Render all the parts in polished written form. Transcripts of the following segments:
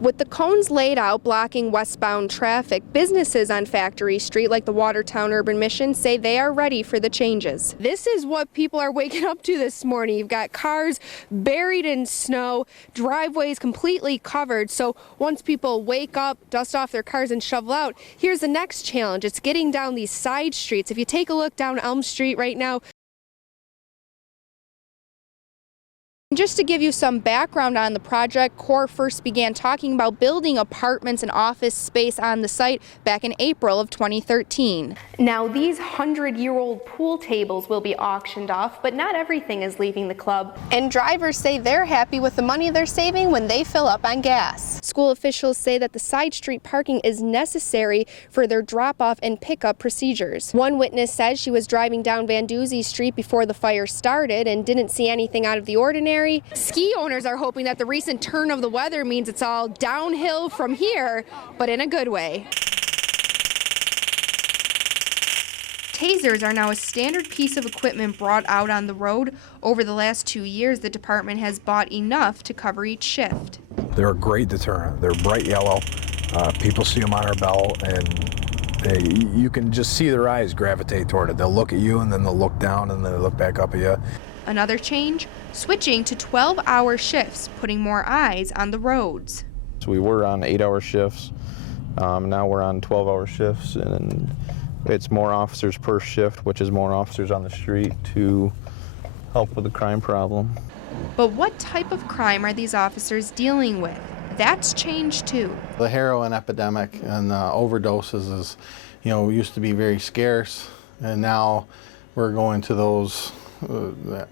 With the cones laid out blocking westbound traffic, businesses on Factory Street like the Watertown Urban Mission say they are ready for the changes. This is what people are waking up to this morning. You've got cars buried in snow, driveways completely covered. So once people wake up, dust off their cars and shovel out, here's the next challenge. It's getting down these side streets. If you take a look down Elm Street right now, just to give you some background on the project, Corps first began talking about building apartments and office space on the site back in April of 2013. Now these 100-year-old pool tables will be auctioned off, but not everything is leaving the club. And drivers say they're happy with the money they're saving when they fill up on gas. School officials say that the side street parking is necessary for their drop-off and pickup procedures. One witness says she was driving down Van Duzy Street before the fire started and didn't see anything out of the ordinary. Ski owners are hoping that the recent turn of the weather means it's all downhill from here, but in a good way. Tasers are now a standard piece of equipment brought out on the road. Over the last 2 years, the department has bought enough to cover each shift. They're a great deterrent. They're bright yellow. People see them on our belt, and you can just see their eyes gravitate toward it. They'll look at you, and then they'll look down, and then they'll look back up at you. Another change, switching to 12-hour shifts, putting more eyes on the roads. So we were on 8-hour shifts. Now we're on 12-hour shifts, and it's more officers per shift, which is more officers on the street to help with the crime problem. But what type of crime are these officers dealing with? That's changed too. The heroin epidemic and overdoses is, used to be very scarce, and now we're going to those,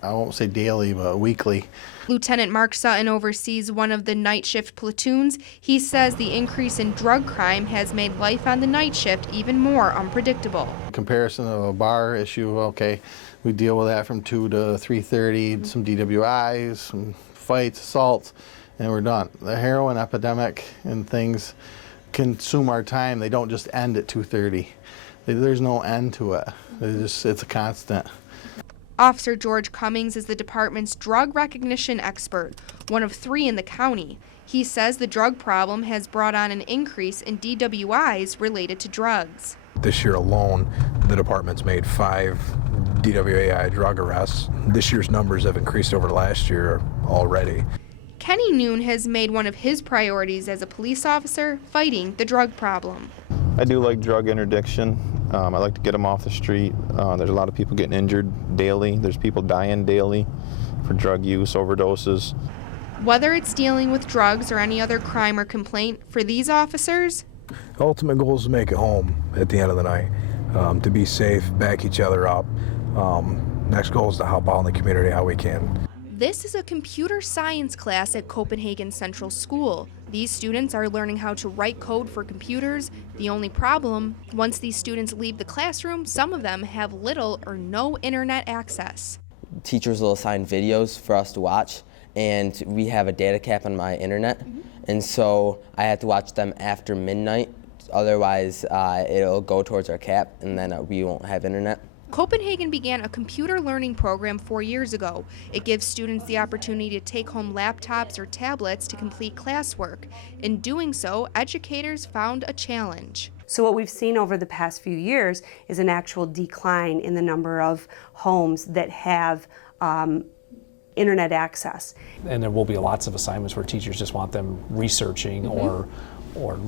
I won't say daily, but weekly. Lieutenant Mark Sutton oversees one of the night shift platoons. He says the increase in drug crime has made life on the night shift even more unpredictable. In comparison of a bar issue, okay, we deal with that from 2 to 3:30, some DWIs, some fights, assaults, and we're done. The heroin epidemic and things consume our time. They don't just end at 2:30. There's no end to it. It's a constant. Officer George Cummings is the department's drug recognition expert, one of 3 in the county. He says the drug problem has brought on an increase in DWIs related to drugs. This year alone, the department's made 5 DWAI drug arrests. This year's numbers have increased over last year already. Kenny Noon has made one of his priorities as a police officer fighting the drug problem. I do like drug interdiction. I like to get them off the street. There's a lot of people getting injured daily. There's people dying daily for drug use, overdoses. Whether it's dealing with drugs or any other crime or complaint, for these officers, The ultimate goal is to make it home at the end of the night, to be safe, back each other up. Next goal is to help out in the community how we can. this is a computer science class at Copenhagen Central School. These students are learning how to write code for computers. The only problem, once these students leave the classroom, some of them have little or no internet access. Teachers will assign videos for us to watch, and we have a data cap on my internet, and so I have to watch them after midnight. Otherwise, it'll go towards our cap, and then we won't have internet. Copenhagen began a computer learning program 4 years ago. It gives students the opportunity to take home laptops or tablets to complete classwork. In doing so, educators found a challenge. So what we've seen over the past few years is an actual decline in the number of homes that have internet access. And there will be lots of assignments where teachers just want them researching or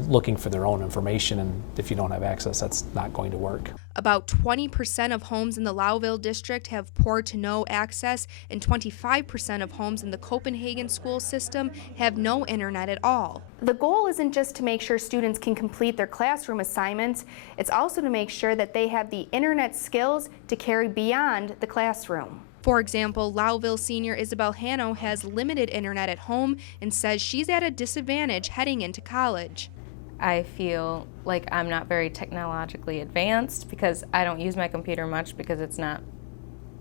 looking for their own information, and if you don't have access, that's not going to work. About 20% of homes in the Lowville district have poor to no access, and 25% of homes in the Copenhagen school system have no internet at all. The goal isn't just to make sure students can complete their classroom assignments, it's also to make sure that they have the internet skills to carry beyond the classroom. For example, Lowville senior Isabel Hanno has limited internet at home and says she's at a disadvantage heading into college. I feel like I'm not very technologically advanced because I don't use my computer much because it's not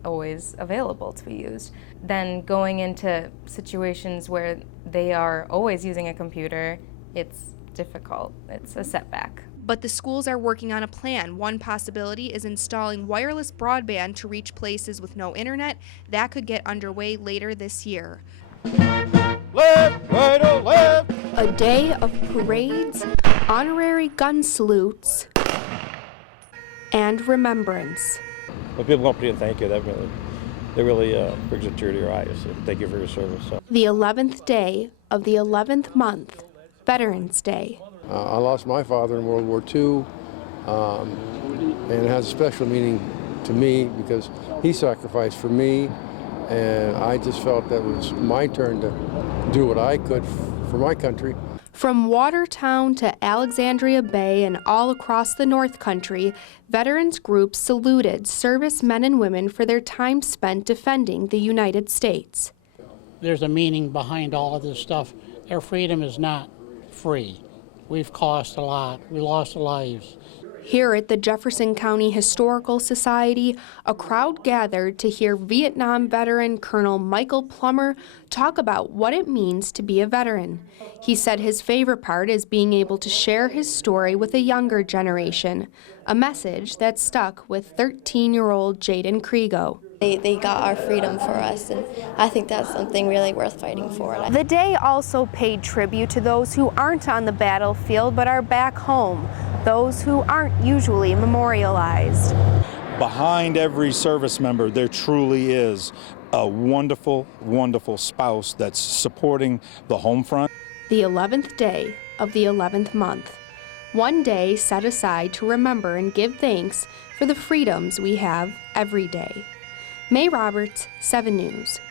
always available to be used. Then going into situations where they are always using a computer, it's difficult. It's a setback. But the schools are working on a plan. One possibility is installing wireless broadband to reach places with no internet. That could get underway later this year. Left, right, oh, left. A day of parades, honorary gun salutes, and remembrance. When people come up to you and thank you, that really brings a tear to your eyes. So thank you for your service. So. The 11th day of the 11th month, Veterans Day. I lost my father in World War II, and it has a special meaning to me because he sacrificed for me, and I just felt that it was my turn to do what I could for my country. From Watertown to Alexandria Bay and all across the North Country, veterans groups saluted servicemen and women for their time spent defending the United States. There's a meaning behind all of this stuff. Our freedom is not free. We've cost a lot. We lost lives. Here at the Jefferson County Historical Society, a crowd gathered to hear Vietnam veteran Colonel Michael Plummer talk about what it means to be a veteran. He said his favorite part is being able to share his story with a younger generation, a message that stuck with 13-year-old Jaden Kriego. They got our freedom for us, and I think that's something really worth fighting for. The day also paid tribute to those who aren't on the battlefield but are back home, those who aren't usually memorialized. Behind every service member, there truly is a wonderful, wonderful spouse that's supporting the home front. The 11th day of the 11th month. One day set aside to remember and give thanks for the freedoms we have every day. May Roberts, 7 News.